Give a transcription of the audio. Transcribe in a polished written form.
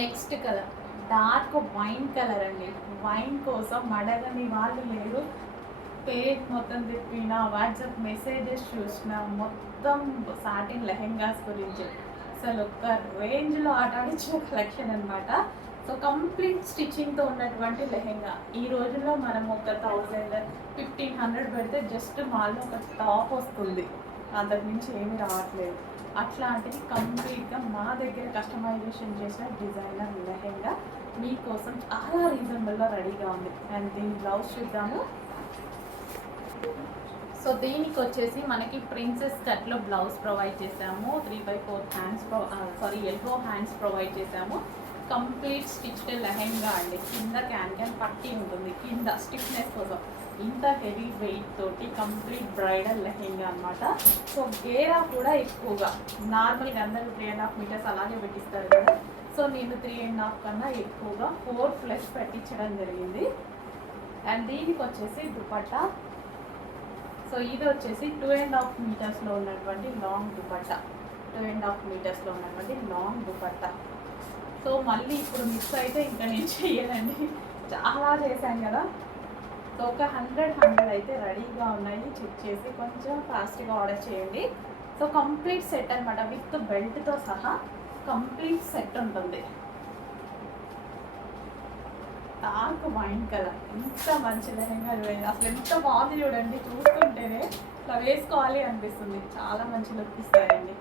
Next colour dark wine colour అండి. Wine కోసం అడగని వాళ్ళు లేరు. పేజ్ మొత్తం తిప్పిన, వాట్సాప్ మెసేజెస్ చూసిన మొత్తం సాటిన్ లెహెంగాస్ గురించి అసలు ఒక రేంజ్లో ఆటాడించిన కలెక్షన్ అనమాట. సో కంప్లీట్ స్టిచ్చింగ్తో ఉన్నటువంటి లెహెంగా. ఈ రోజుల్లో మనం ఒక 1000-1500 పెడితే జస్ట్ మాల్లో ఒక టాప్ వస్తుంది, అంతకు మించి ఏమీ రావట్లేదు. అట్లాంటిది కంప్లీట్గా మా దగ్గర కస్టమైజేషన్ చేసిన డిజైనర్ లెహెంగా మీకోసం చాలా రీజనబుల్గా రెడీగా ఉంది. అండ్ దీని బ్లౌజ్ చూద్దాము. సో దీనికి వచ్చేసి మనకి ప్రిన్సెస్ కట్లో బ్లౌజ్ ప్రొవైడ్ చేసాము. 3/4 హ్యాండ్స్ ఎల్బో హ్యాండ్స్ ప్రొవైడ్ చేసాము. కంప్లీట్ స్టిచ్డ్ లెహెంగా అండి. కింద క్యాన్ పట్టి ఉంటుంది, కింద స్టిఫ్నెస్ కోసం. ఇంత హెవీ వెయిట్ తోటి కంప్లీట్ బ్రైడల్ లెహెంగా అనమాట. సో గేరా కూడా ఎక్కువగా, నార్మల్గా అందరూ 3.5 మీటర్స్ అలాగే పెట్టిస్తారు కదా. సో నేను 3.5 కన్నా ఎక్కువగా 4+ పెట్టించడం జరిగింది. అండ్ దీనికి వచ్చేసి దుపట్టా. సో ఇది వచ్చేసి 2.5 మీటర్స్లో ఉన్నటువంటి లాంగ్ దుపట్టా. 2.5 మీటర్స్లో ఉన్నటువంటి లాంగ్ దుపట్టా. సో మళ్ళీ ఇప్పుడు మిస్ అయితే ఇంకా నేను చెయ్యనండి, చాలా చేశాను కదా. సో ఒక 100 అయితే రెడీగా ఉన్నాయి. చెక్ చేసి కొంచెం ఫాస్ట్గా ఆర్డర్ చేయండి. సో కంప్లీట్ సెట్ అనమాట, విత్ బెల్ట్తో సహా కంప్లీట్ సెట్ ఉంటుంది. డార్క్ వైన్ కలర్, ఎంత మంచి లెహంగా చూడండి. అసలు ఎంత బాగుంది చూడండి, చూస్తుంటేనే ఇట్లా వేసుకోవాలి అనిపిస్తుంది. చాలా మంచి లుక్ ఇస్తాయండి.